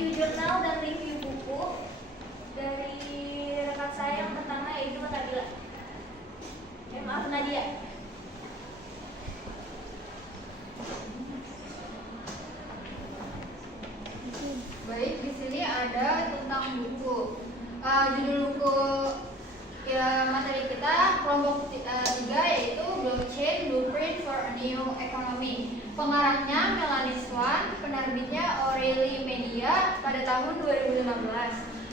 review jurnal dan review buku dari rekan saya yang pertama yaitu Nabila. Maaf, Nadia. Baik, di sini ada tentang buku. Judul buku materi kita kelompok 3 yaitu Blockchain Blueprint for a New Economy. Pengarangnya Melanie Swan, penerbitnya O'Reilly Media pada tahun 2015.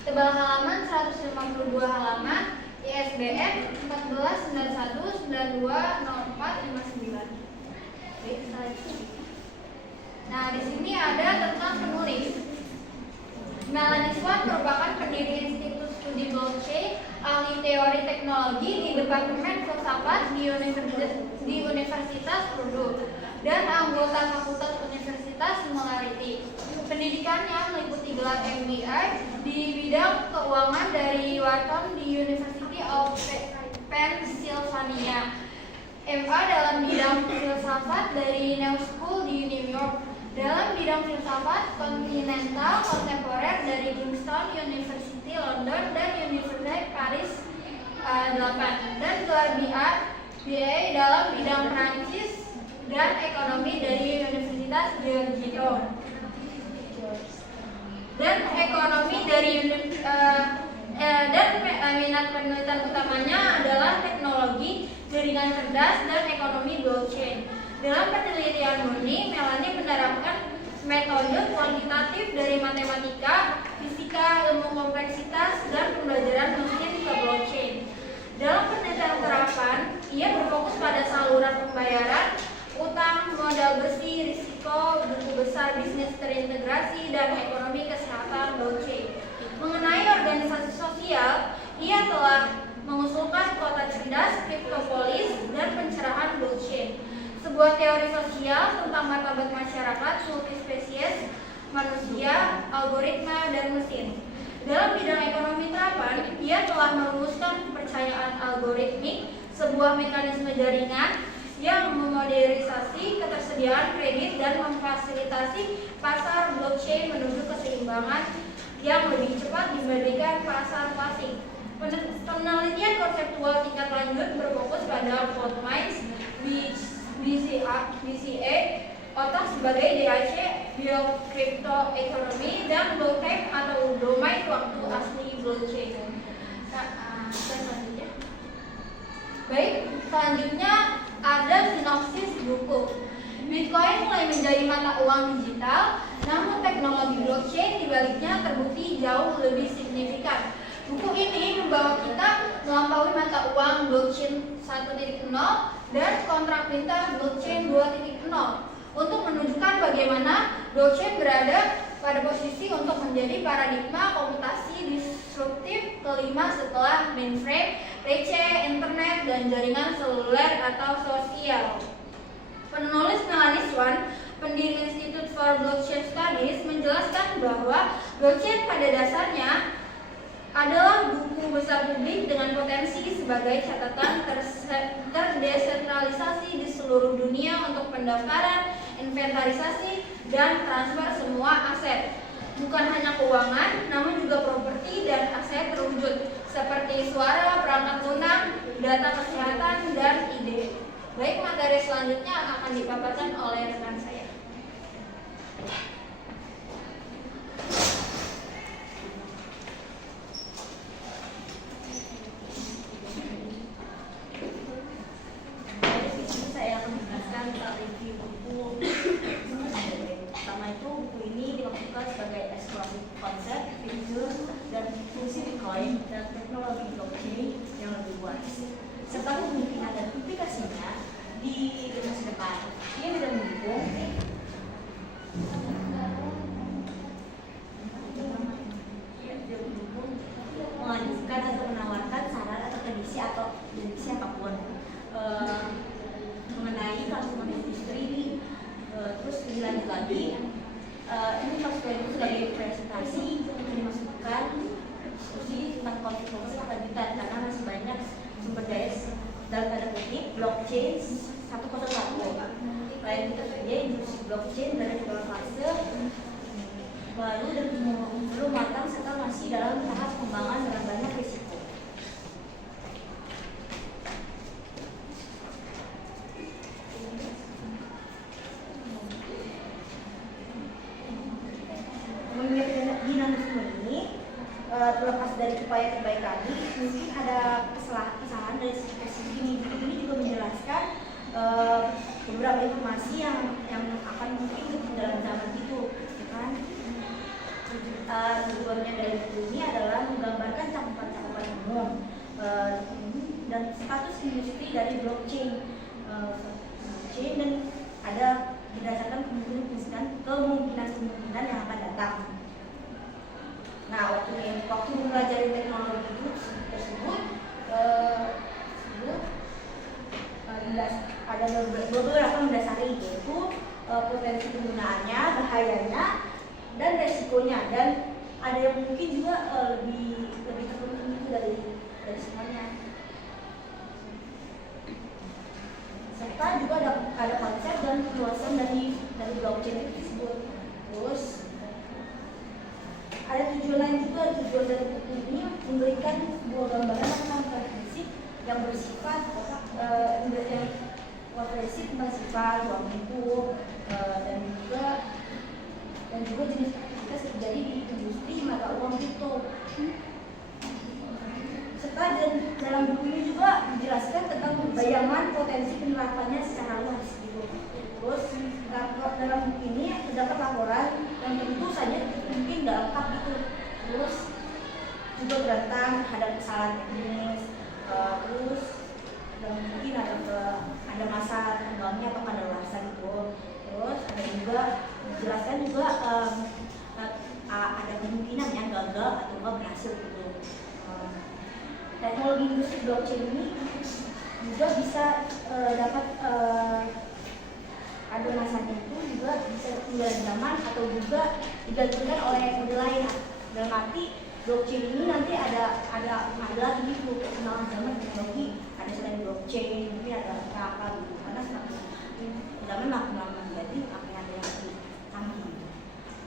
Tebal halaman 152 halaman, ISBN 1491920459. Baik, selanjutnya. Nah, di sini ada tentang penulis. Melanie Swan merupakan pendiri Institut Studi Blockchain, ahli teori teknologi di Departemen Filsafat di Universitas Purdue, dan anggota Fakultas Universitas Singularity. Pendidikannya meliputi gelar MBA di bidang keuangan dari Wharton di University of Pennsylvania, MA dalam bidang filsafat dari New School di New York, dalam bidang filsafat kontinental kontemporer dari Kingston University London dan Universitas Paris 8, dan gelar BA dalam bidang Perancis dan ekonomi dari Universitas Georgetown, dan ekonomi dari minat penelitian utamanya adalah teknologi jaringan cerdas dan ekonomi blockchain. Dalam penelitian murni, Melanie menerapkan metode kuantitatif dari matematika, fisika, ilmu kompleksitas, dan pembelajaran mesin ke blockchain. Dalam penelitian terapan, ia berfokus pada saluran pembayaran, utang, modal bersih, risiko, buku besar bisnis terintegrasi, dan ekonomi kesehatan blockchain. Mengenai organisasi sosial, ia telah mengusulkan kota cerdas, kriptopolis, dan pencerahan blockchain. Sebuah teori sosial tentang martabat masyarakat multispesies, manusia, algoritma, dan mesin. Dalam bidang ekonomi terapan, ia telah merumuskan kepercayaan algoritmik, sebuah mekanisme jaringan yang memodernisasi ketersediaan kredit dan memfasilitasi pasar blockchain menuju keseimbangan yang lebih cepat dibandingkan pasar klasik. Penelitian konseptual tingkat lanjut berfokus pada fault lines, BCA, otak sebagai DAC, bio-crypto economy, dan blockchain atau domain waktu asli blockchain. Selanjutnya. Baik, selanjutnya ada sinopsis buku. Bitcoin mulai menjadi mata uang digital, namun teknologi blockchain dibaliknya terbukti jauh lebih signifikan. Buku ini membawa kita melampaui mata uang blockchain 1.0 dan kontrak perintah blockchain 2.0 untuk menunjukkan bagaimana blockchain berada pada posisi untuk menjadi paradigma komputasi disruptif kelima setelah mainframe, PC, internet, dan jaringan seluler atau sosial. Penulis Melanie Swan, pendiri Institute for Blockchain Studies, menjelaskan bahwa blockchain pada dasarnya adalah buku besar publik dengan potensi sebagai catatan terdesentralisasi di seluruh dunia untuk pendaftaran, inventarisasi, dan transfer semua aset. Bukan hanya keuangan, namun juga properti dan aset terwujud seperti suara, perangkat lunak, data kesehatan, dan ide. Baik, materi selanjutnya akan dipaparkan oleh rekan saya. Dan teknologi blockchain yang lebih luas serta kemungkinan dan implikasinya di masa depan. Ia tidak mendukung mengajukan atau menawarkan saran atau prediksi apapun mengenai konsumen industri ini. Terus dilanjut lagi, ini maksudnya itu sebagai presentasi dimasukkan diskusi tentang konflik lanjutan karena masih banyak sumber daya dalam tanda kutip blockchain 101. Lain itu saja industri blockchain berada di dalam fase baru belum matang serta masih dalam tahap pengembangan dengan banyak risiko. Mengingat dinamisme ini, terlepas dari upaya terbaik kami, mungkin ada kesalahan dari sisi ini juga menjelaskan beberapa informasi yang akan mungkin dalam zaman itu, kan? Tujuannya dari buku ini adalah menggambarkan cakupan-cakupan umum dan status industri dari blockchain, dan ada berdasarkan kemungkinan yang akan datang. Nah, waktu mempelajari teknologi tersebut, ada beberapa mendasari, yaitu potensi penggunaannya, bahayanya, dan resikonya, dan ada yang mungkin juga lebih terpenting itu dari semuanya. Serta juga ada konsep dan luasan dari blockchain tersebut. Terus ada tujuan lain juga. Tujuan dari buku ini memberikan sebuah gambaran tentang prinsip yang bersifat tentang sifat uang buku, dan juga jenis aktivitas terjadi di industri mata uang kripto. Serta dalam buku ini juga dijelaskan tentang bayangan potensi penerapannya secara luas gitu. Terus dalam buku ini terdapat laporan yang tentu saja mungkin nggak lengkap gitu. Terus juga tentang ada kesalahan teknis, terus dan mungkin ada masa kembangnya atau kadaluarsa gitu. Terus ada juga dijelaskan juga ada kemungkinan yang gagal atau nggak berhasil gitu. Teknologi industri blockchain ini juga bisa dapat ada masanya itu juga bisa tinggal zaman atau juga digantikan oleh metode lain. Dalam arti blockchain ini nanti ada lagi gitu perkembangan zaman teknologi, ada selain blockchain, mungkin ada apa gitu, karena semakin zaman makin lama jadi makin ada yang lebih canggih.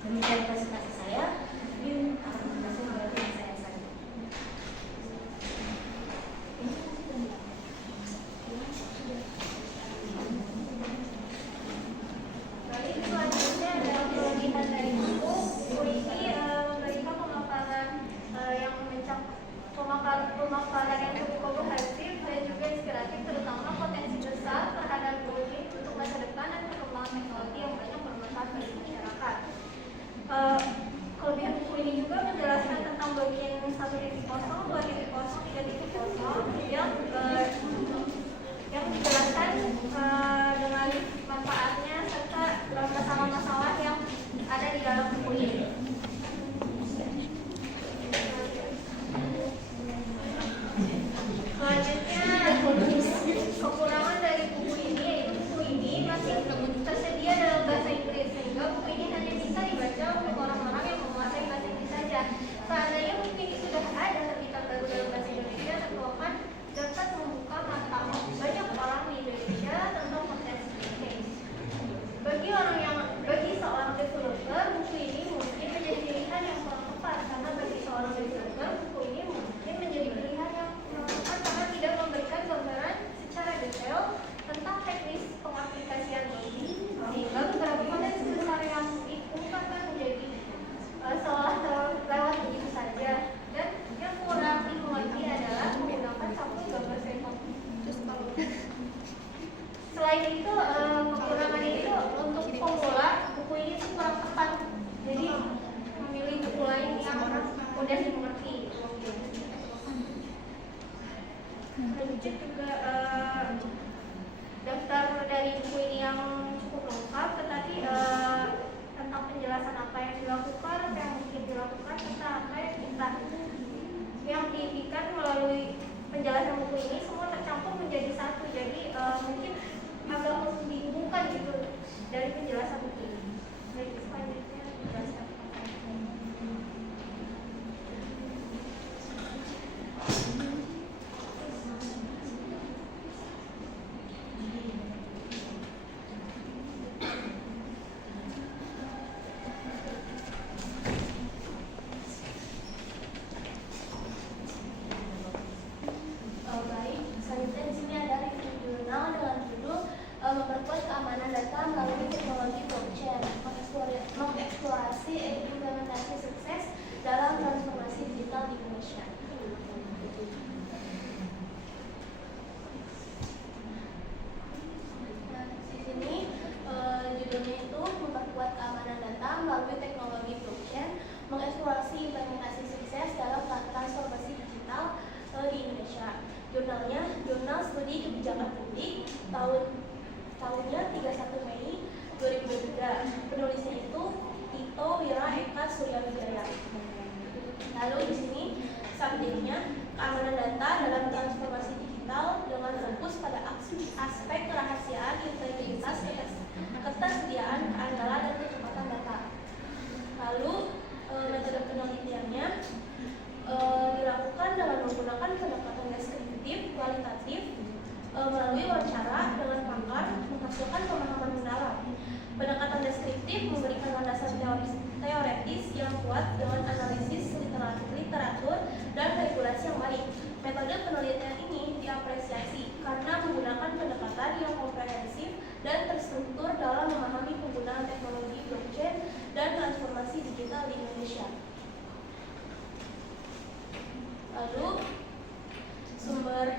Demikian presentasi saya, mungkin akan menjelaskan berarti yang saya saja. Baik, selanjutnya adalah pemilihan dari buku. Buku ini memberikan pemaparan yang cukup komprehensif dan juga inspiratif, terutama potensi besar terhadap blockchain untuk masa depan dan perkembangan teknologi yang banyak bermanfaat bagi masyarakat. Kelebihan buku ini juga menjelaskan tentang blockchain 1.0, 2.0, 3.0 yang dijelaskan dengan manfaatnya serta masalah-masalah yang ada di dalam buku ini. Selanjutnya, kekurangan dari buku ini yaitu buku ini masih tersedia dalam bahasa Inggris, sehingga buku ini hanya bisa dibaca oleh orang-orang yang menguasai bahasa Inggris saja. Seandainya buku ini sudah ada terbitan baru dalam bahasa Indonesia, tentu akan dapat membuka mata banyak orang di Indonesia tentang potensi blockchain. Bagi seorang developer, buku ini mungkin menjadi pilihan yang kurang tepat, karena bagi seorang developer, buku ini mungkin menjadi pilihan yang kurang tepat karena tidak memberikan gambaran secara detail tentang teknis pengaplikasian ini, sehingga beberapa potensi besar yang diungkapkan menjadi seolah terlewat begitu saja. Dan yang kurang dimengerti adalah menggunakan satu gambar sampel. Selain itu, kekurangan itu untuk pemula, buku ini kurang tepat. Jadi memilih buku lain yang mudah dimengerti. Lanjut juga daftar dari buku ini yang cukup lengkap, tetapi tentang penjelasan apa yang dilakukan, apa yang mungkin dilakukan, serta apa yang diikat melalui penjelasan buku ini semua tercampur menjadi satu. Jadi mungkin agak membingungkan gitu dari penjelasan buku ini. Baik, selanjutnya dijelaskan. hadirnya keamanan data dalam transformasi digital dengan fokus pada aspek kerahasiaan, integritas, ketersediaan, keandalan, dan kecepatan data. Lalu metode penelitiannya dilakukan dengan menggunakan pendekatan deskriptif, kualitatif, melalui wawancara dengan pakar, menghasilkan pemahaman mendalam. Pendekatan deskriptif memberikan landasan teoretis yang kuat dengan analisis literatur dan regulasi yang baik. Metode penelitian ini diapresiasi karena menggunakan pendekatan yang komprehensif dan terstruktur dalam memahami penggunaan teknologi blockchain dan transformasi digital di Indonesia. Lalu sumber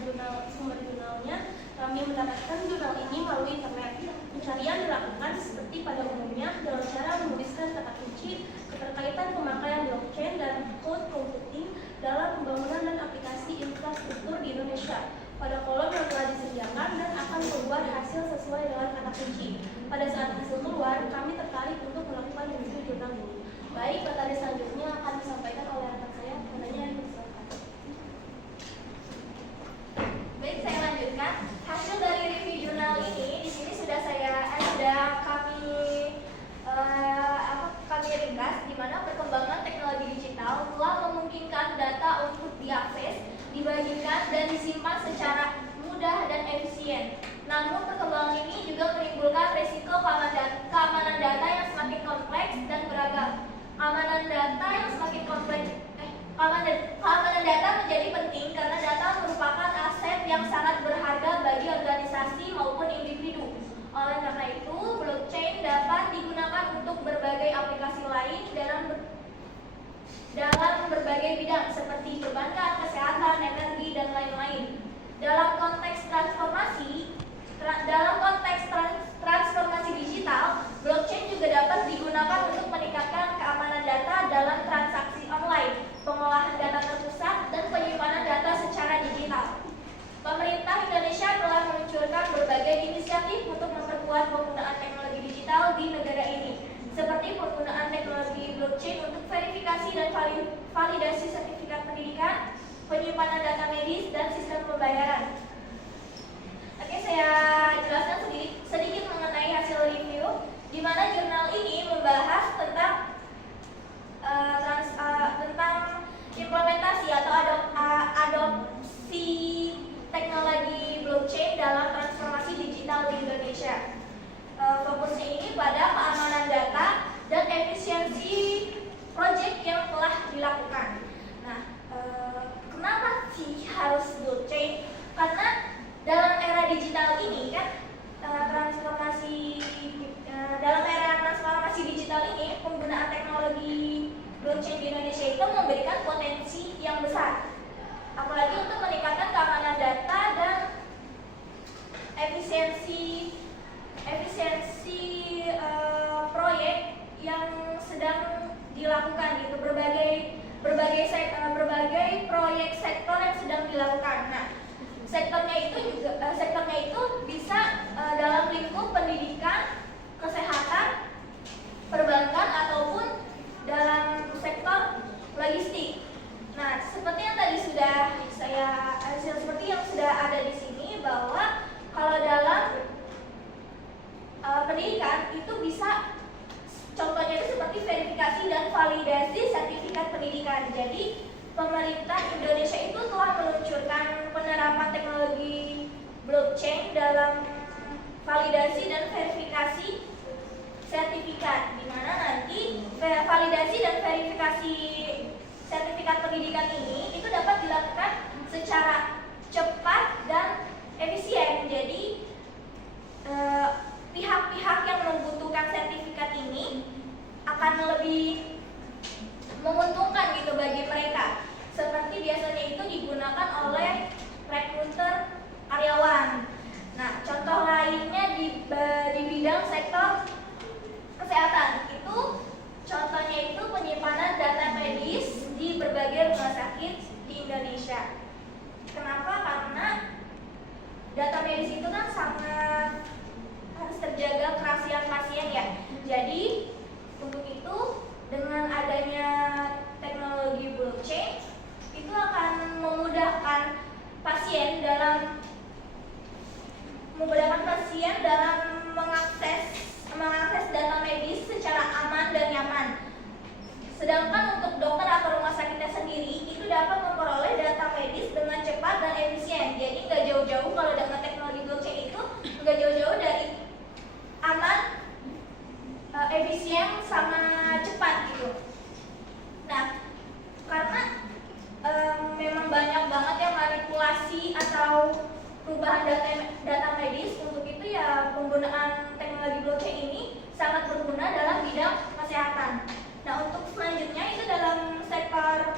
jurnalnya, kami mendapatkan jurnal ini melalui internet. Pencarian dilakukan seperti pada umumnya dengan cara menuliskan kata kunci keterkaitan pemakaian blockchain dan cloud computing dalam pembangunan dan aplikasi infrastruktur di Indonesia. Pada kolom yang telah disediakan dan akan keluar hasil sesuai dengan kata kunci. Pada saat hasil keluar, kami tertarik untuk melakukan review jurnal ini. Baik, materi selanjutnya akan disampaikan oleh rekan saya. Katanya dipersilakan. Baik, saya lanjutkan. Hasil dari review jurnal ini di sini sudah kami ringkas, di mana perkembangan teknologi digital telah memungkinkan data untuk diakses, dibagikan, dan disimpan secara mudah dan efisien. Namun perkembangan ini juga menimbulkan risiko keamanan data yang semakin kompleks dan beragam. Keamanan data menjadi penting karena data merupakan aset yang sangat berharga bagi organisasi maupun individu. Oleh karena itu, blockchain dapat digunakan untuk berbagai aplikasi lain dalam berbagai bidang seperti perbankan, kesehatan, energi, dan lain-lain. Dalam konteks transformasi digital, blockchain juga dapat digunakan untuk meningkatkan keamanan data dalam transaksi online, pengolahan data terpusat, dan penyimpanan data secara digital. Pemerintah Indonesia telah meluncurkan berbagai inisiatif untuk memperkuat penggunaan teknologi digital di negara ini, seperti penggunaan teknologi blockchain untuk verifikasi dan validasi sertifikat pendidikan, penyimpanan data medis, dan sistem pembayaran. Oke, saya jelaskan sedikit mengenai hasil review, di mana jurnal ini membahas tentang implementasi atau adopsi teknologi blockchain dalam transformasi digital di Indonesia. Fokusnya ini pada keamanan data dan efisiensi proyek yang telah dilakukan. Nah, kenapa sih harus blockchain? Karena dalam era digital ini kan dalam era transformasi digital ini penggunaan teknologi blockchain di Indonesia itu memberikan potensi yang besar, apalagi untuk meningkatkan keamanan data dan efisiensi proyek yang sedang dilakukan gitu, berbagai proyek sektor yang sedang dilakukan. Nah, sektornya itu bisa dalam lingkup pendidikan, kesehatan, perbankan, ataupun dalam sektor logistik. Nah, seperti yang tadi seperti yang sudah ada di sini, bahwa kalau dalam pendidikan itu bisa, contohnya itu seperti verifikasi dan validasi sertifikat pendidikan. Jadi pemerintah Indonesia itu telah meluncurkan penerapan teknologi blockchain dalam validasi dan verifikasi sertifikat, di mana nanti validasi dan verifikasi sertifikat pendidikan ini itu dapat dilakukan secara cepat dan efisien. Jadi pihak-pihak yang membutuhkan sertifikat ini akan lebih menguntungkan gitu bagi mereka. Seperti biasanya itu digunakan oleh rekruter karyawan. Nah, contoh lainnya di bidang sektor kesehatan itu, contohnya itu penyimpanan data medis di berbagai rumah sakit di Indonesia. Kenapa? Karena data medis itu kan sangat harus terjaga kerahasiaan pasien ya. Jadi untuk itu dengan adanya teknologi blockchain itu dokter atau rumah sakitnya sendiri itu dapat memperoleh data medis dengan cepat dan efisien. Jadi nggak jauh-jauh kalau dengan teknologi blockchain itu nggak jauh-jauh dari aman, efisien sama cepat gitu. Nah, karena memang banyak banget ya manipulasi atau perubahan data medis, untuk itu ya penggunaan teknologi blockchain ini sangat berguna dalam bidang kesehatan. Nah, untuk selanjutnya itu dalam sektor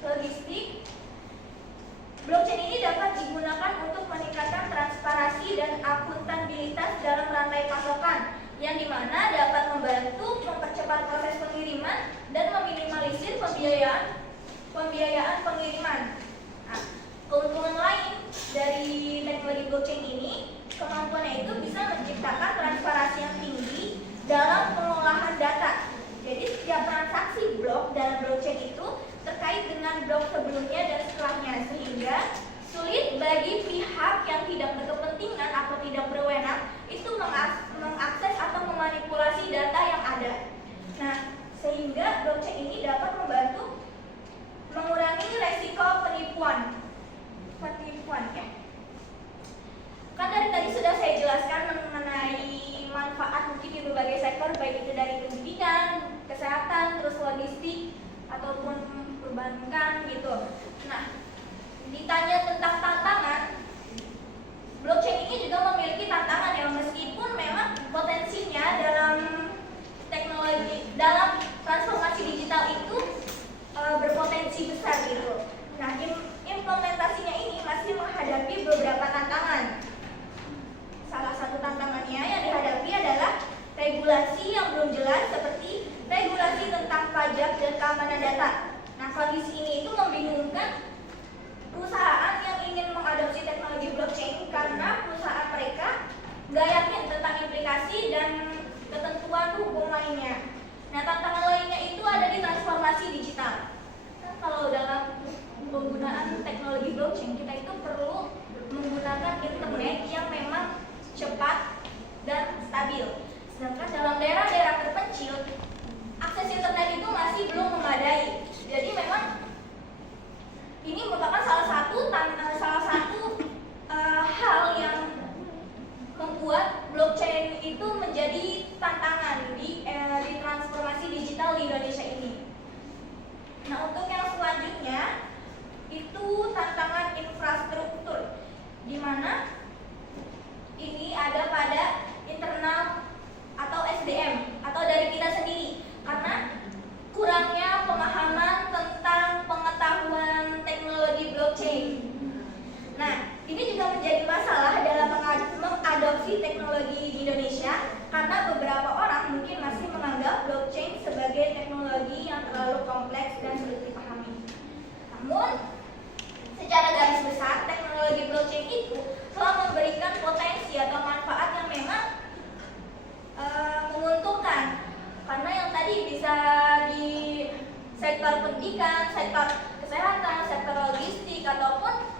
logistik, blockchain ini dapat digunakan untuk meningkatkan transparansi dan akuntabilitas dalam rantai pasokan, yang dimana dapat membantu mempercepat proses pengiriman dan meminimalisir pembiayaan pengiriman. Nah, keuntungan lain dari teknologi blockchain ini, kemampuannya itu bisa menciptakan transparansi yang tinggi dalam pengolahan data. Jadi setiap transaksi blok dalam blockchain itu terkait dengan blok sebelumnya dan setelahnya, sehingga sulit bagi pihak yang tidak berkepentingan atau tidak berwenang itu mengakses atau memanipulasi data yang ada. Nah, sehingga blockchain ini dapat membantu mengurangi resiko penipuan ya. Kan dari tadi sudah saya jelaskan mengenai manfaat mungkin di berbagai sektor, baik itu dari pendidikan, kesehatan, terus logistik ataupun perbankan gitu. Nah, ditanya tentang tantangan, blockchain ini juga memiliki tantangan ya, meskipun memang potensinya dalam teknologi, dalam transformasi digital itu berpotensi besar gitu. Nah, implementasinya ini masih menghadapi beberapa tantangan. Salah satu tantangannya yang dihadapi adalah regulasi yang belum jelas, seperti regulasi tentang pajak dan keamanan data. Nah, kondisi ini itu membingungkan perusahaan yang ingin mengadopsi teknologi blockchain karena perusahaan mereka nggak yakin tentang implikasi dan ketentuan hukum lainnya. Nah, tantangan lainnya itu ada di transformasi digital. Nah, kalau dalam penggunaan teknologi blockchain, kita itu perlu menggunakan internet yang memang cepat dan stabil. Sedangkan dalam daerah-daerah terpencil, akses internet itu masih belum memadai. Jadi memang ini merupakan salah satu hal yang membuat blockchain itu menjadi tantangan di transformasi digital di Indonesia ini. Nah, untuk yang selanjutnya itu tantangan infrastruktur, di mana ini ada pada internal atau SDM atau dari kita sendiri, karena kurangnya pemahaman tentang pengetahuan teknologi blockchain. Nah, ini juga menjadi masalah dalam mengadopsi teknologi di Indonesia, karena beberapa orang mungkin masih menganggap blockchain sebagai teknologi yang terlalu kompleks dan sulit dipahami. Namun, secara garis besar, teknologi blockchain itu telah memberikan potensi atau manfaat yang memang menguntungkan, karena yang tadi bisa di sektor pendidikan, sektor kesehatan, sektor logistik, ataupun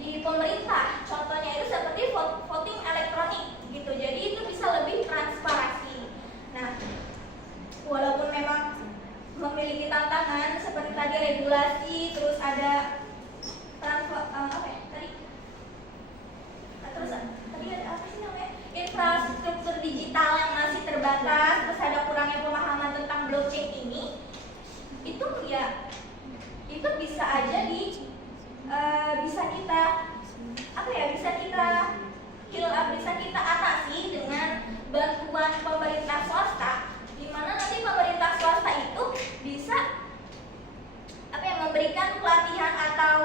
di pemerintah. Contohnya itu seperti voting elektronik gitu. Jadi itu bisa lebih transparansi. Nah, walaupun memang memiliki tantangan seperti tadi regulasi, terus ada tadi ada apa sih namanya, infrastruktur digital yang masih terbatas, terus ada kurangnya pemahaman tentang blockchain ini, itu ya itu bisa aja bisa kita atasi dengan bantuan pemerintah swasta, di mana nanti pemerintah swasta itu bisa memberikan pelatihan atau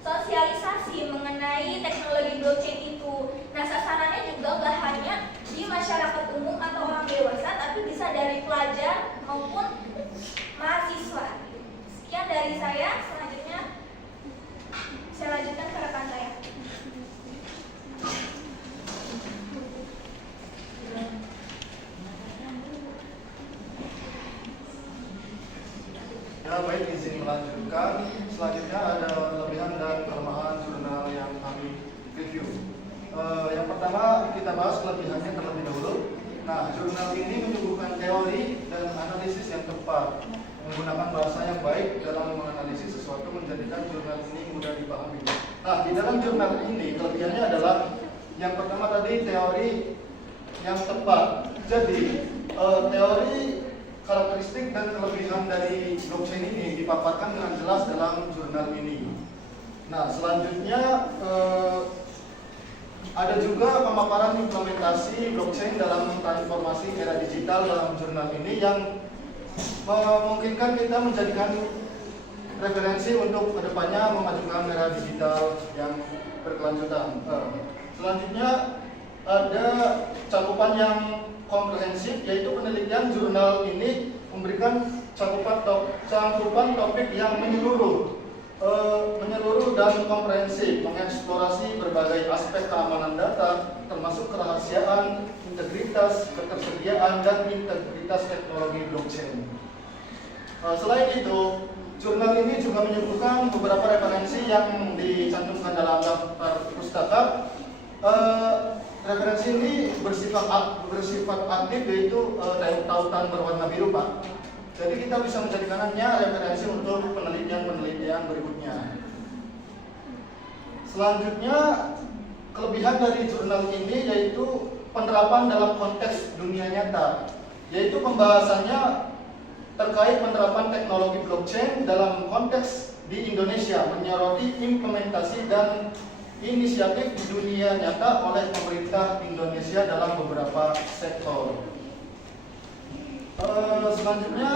sosialisasi mengenai teknologi blockchain itu. Nah, sasarannya juga nggak hanya di masyarakat umum atau orang dewasa, tapi bisa dari pelajar maupun mahasiswa. Sekian dari saya. Selanjutnya saya lanjutkan ke rekan saya. Ya, baik, izin melanjutkan. Selanjutnya ada kelebihan dan kelemahan jurnal yang kami review. Yang pertama kita bahas kelebihannya terlebih dahulu. Nah, jurnal ini menyuguhkan teori dan analisis yang tepat, menggunakan bahasa yang baik dalam menganalisis sesuatu menjadikan jurnal ini mudah dipahami. Nah, di dalam jurnal ini kelebihannya adalah yang pertama tadi teori yang tepat. Jadi teori, karakteristik dan kelebihan dari blockchain ini dipaparkan dengan jelas dalam jurnal ini. Nah, selanjutnya ada juga pemaparan implementasi blockchain dalam transformasi era digital dalam jurnal ini yang memungkinkan kita menjadikan referensi untuk kedepannya memajukan era digital yang berkelanjutan. Selanjutnya ada cakupan yang komprehensif, yaitu penelitian jurnal ini memberikan cakupan topik yang menyeluruh dan komprehensif, mengeksplorasi berbagai aspek keamanan data, termasuk kerahasiaan, integritas, ketersediaan, dan integritas teknologi blockchain. Selain itu, jurnal ini juga menyebutkan beberapa referensi yang dicantumkan dalam daftar pustaka. Referensi ini bersifat aktif, yaitu tautan berwarna biru, Pak. Jadi kita bisa menjadikannya referensi untuk penelitian berikutnya. Selanjutnya, kelebihan dari jurnal ini yaitu penerapan dalam konteks dunia nyata, yaitu pembahasannya terkait penerapan teknologi blockchain dalam konteks di Indonesia, menyoroti implementasi dan inisiatif di dunia nyata oleh pemerintah Indonesia dalam beberapa sektor. Selanjutnya,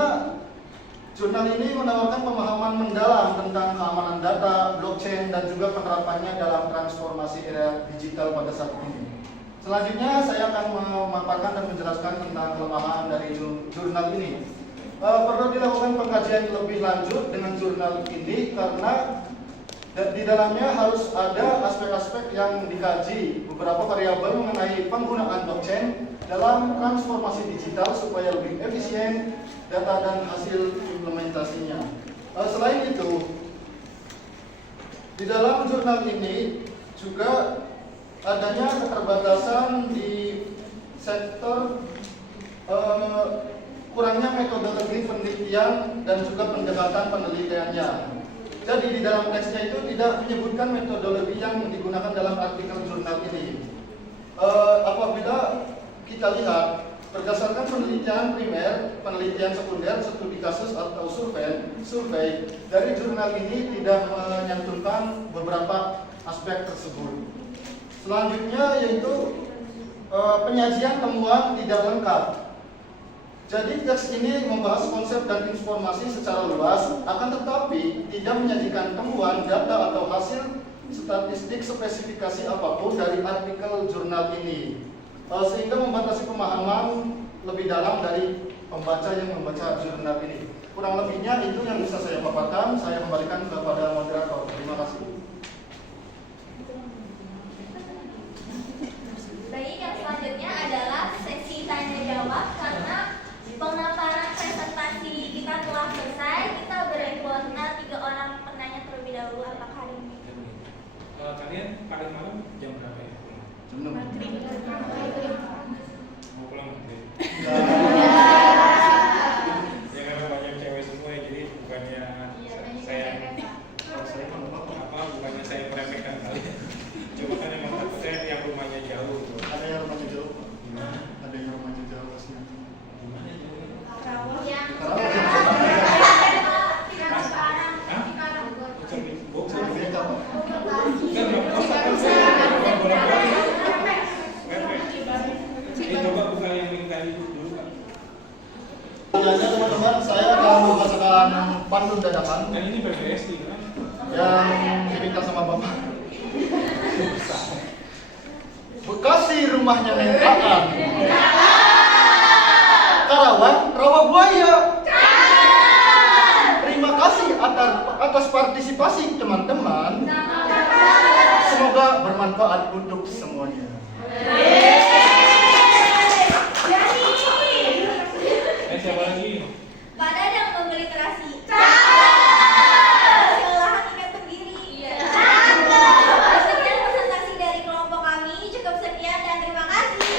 jurnal ini menawarkan pemahaman mendalam tentang keamanan data, blockchain, dan juga penerapannya dalam transformasi era digital pada saat ini. Selanjutnya, saya akan memaparkan dan menjelaskan tentang kelemahan dari jurnal ini. Perlu dilakukan pengkajian lebih lanjut dengan jurnal ini karena di dalamnya harus ada aspek-aspek yang dikaji, beberapa variabel mengenai penggunaan blockchain dalam transformasi digital supaya lebih efisien data dan hasil implementasinya. Selain itu, di dalam jurnal ini juga adanya keterbatasan di sektor kurangnya metodologi penelitian dan juga pendekatan penelitiannya. Jadi di dalam teksnya itu tidak menyebutkan metodologi yang digunakan dalam artikel jurnal ini. Apabila kita lihat berdasarkan penelitian primer, penelitian sekunder, studi kasus atau survei dari jurnal ini tidak menyantumkan beberapa aspek tersebut. Selanjutnya yaitu penyajian temuan tidak lengkap. Jadi teks ini membahas konsep dan informasi secara luas, akan tetapi tidak menyajikan temuan, data atau hasil statistik spesifikasi apapun dari artikel jurnal ini, sehingga membatasi pemahaman lebih dalam dari pembaca yang membaca jurnal ini. Kurang lebihnya itu yang bisa saya paparkan. Saya kembalikan kepada moderator. Terima kasih. Baik, yang selanjutnya adalah sesi tanya jawab. Karena pemaparan presentasi kita telah selesai, kita beri kuota 3 orang penanya terlebih dahulu. Apakah hari ini? Kalian paling malam jam berapa ya? Jam 6. Mau pulang maghrib? Ya karena banyak cewek semua ya, jadi bukannya bukannya saya meremehkan kalian. Cuma kan emang takutnya yang rumahnya jauh. Ada yang rumahnya jauh? Ada yang rumahnya jauh pastinya. Coba buka yang link tadi dulu kan. Biasanya teman-teman, saya akan membacakan pantun dadakan Dan ini BBSD kan? yang diminta sama Bapak. Bekasi rumahnya Nentrakan, Karawang rawa buaya. Terima kasih atas partisipasi teman-teman. Semoga bermanfaat untuk semuanya. Siapa lagi? Pada yang membeli terasi. Olahan ikan tenggiri. Sekian presentasi dari kelompok kami. Cukup sekian dan terima kasih.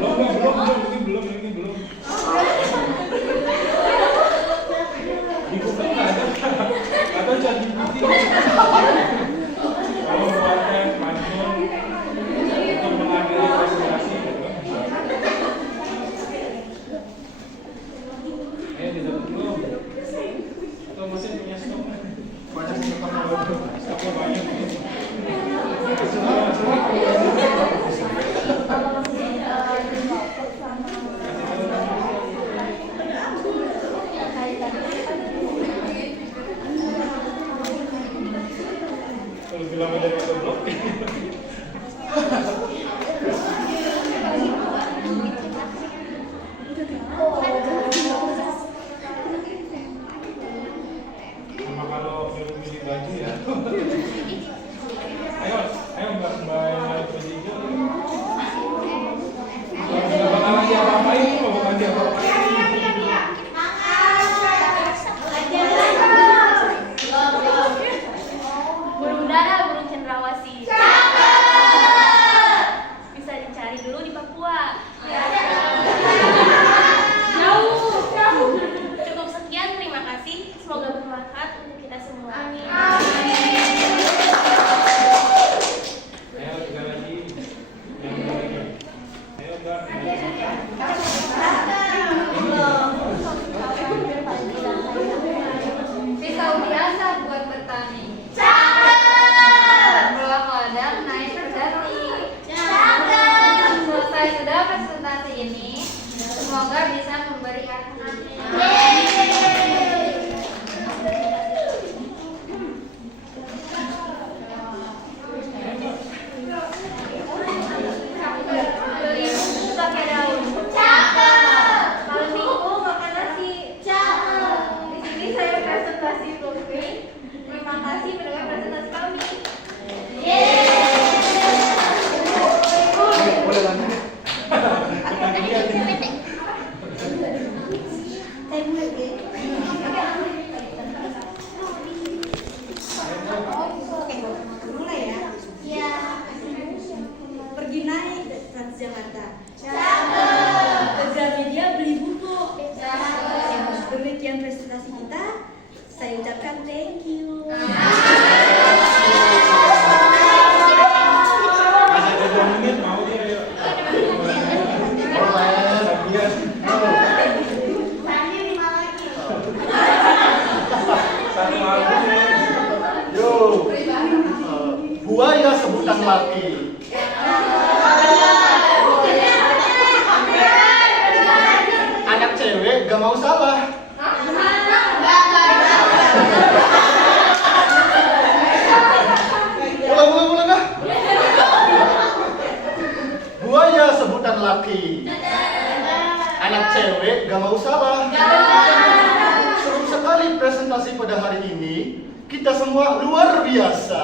belum. Di Google nggak ada, atau ChatGPT. Kalau buatnya pantun untuk menghadiri presentasi, gitu. Tidak belum. Atau masih punya stok? Banyak stok. Stoknya banyak. Lebih lama dari motoblog. Sama kalau milih baju ya. Ayo mbak yang baju hijau. Nggak bakalan diapa-apain, nggak bakalan diapa-apain. Burung dara, burung cendrawasih. Bisa dicari dulu di Papua. Cukup sekian, terima kasih. Semoga bermanfaat untuk kita semua. Ayo tiga lagi. Yang lagi. Ayo mbak. Pisau biasa buat bertani. Belah ladang naik berdati. Selesai sudah presentasi ini. Semoga bisa memberi arti. Beli pakai daun. Malam minggu makan nasi. Di sini saya presentasi blueprint. Terima kasih mendengar presentasi kami. Boleh lanjut. Mulai ya. Pergi naik ke Transjakarta. Kerja media beli buku. Demikian presentasi kita. Saya ucapkan thank you. Masih ada 2 menit mau dia ayo. Bagian. Satu album ya. Yo. Buaya sebutan laki. Anak cewek gak mau salah. Ulang ah. Buaya sebutan laki. Anak cewek gak mau salah. Seru sekali presentasi pada hari ini. Kita semua luar biasa.